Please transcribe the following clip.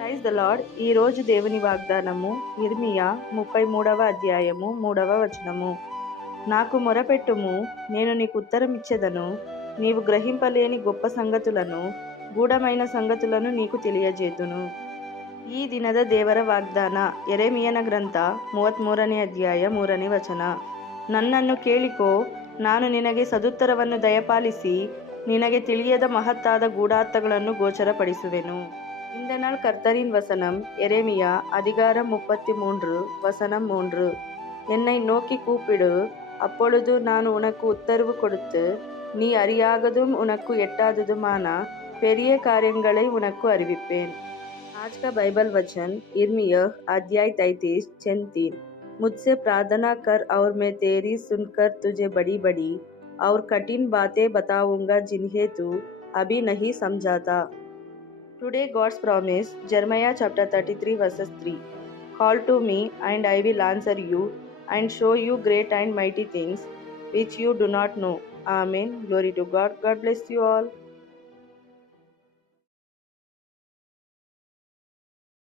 Praise the lord. ఈరోజు దేవుని వాగ్దానము ఇర్మియా 33వ అధ్యాయము 3వ వచనము. నాకు మొరపెట్టుము, నేను నీకు ఉత్తరమిచ్చెదను. నీవు గ్రహింపలేని గొప్ప సంగతులను, ಗೂಢమైన ಸಂಗతులను నీకు ತಿಳಿಯಜೇತುನು. ಈ ದಿನದ ದೇವರ ವಾಗ್ದಾನ ಯೆರೆಮೀಯನ ಗ್ರಂಥ 33ನೇ ಅಧ್ಯಾಯ 3ನೇ ವಚನ. ನನ್ನನ್ನು ಕೇಳಿಕೋ, ನಾನು ನಿನಗೆ ಸದುತ್ತರವನ್ನು ದಯಪಾಲಿಸಿ ನಿನಗೆ ತಿಳಿಯದ ಮಹತ್ತಾದ ಗೂಢಾರ್ಥಗಳನ್ನು ಗೋಚರಪಡಿಸುವೆನು. இந்த நாள் கர்த்தரின் வசனம் எரேமியா அதிகாரம் 33 வசனம் 3. என்னை நோக்கி கூப்பிடு, அப்பொழுது நான் உனக்கு உத்தரவு கொடுத்து நீ அறியாததும் உனக்கு எட்டாததுமான பெரிய காரியங்களை உனக்கு அறிவிப்பேன். आज का बाइबल वचन इर्मिया अध्याय 33:3. मुझसे प्रार्थना कर और मैं तेरी सुनकर तुझे बड़ी बड़ी और कठिन बातें बताऊंगा जिन्हें तू अभी नहीं समझाता. Today God's promise, Jeremiah chapter 33 verses 3. Call to me and I will answer you and show you great and mighty things which you do not know. Amen. Glory to God. God bless you all.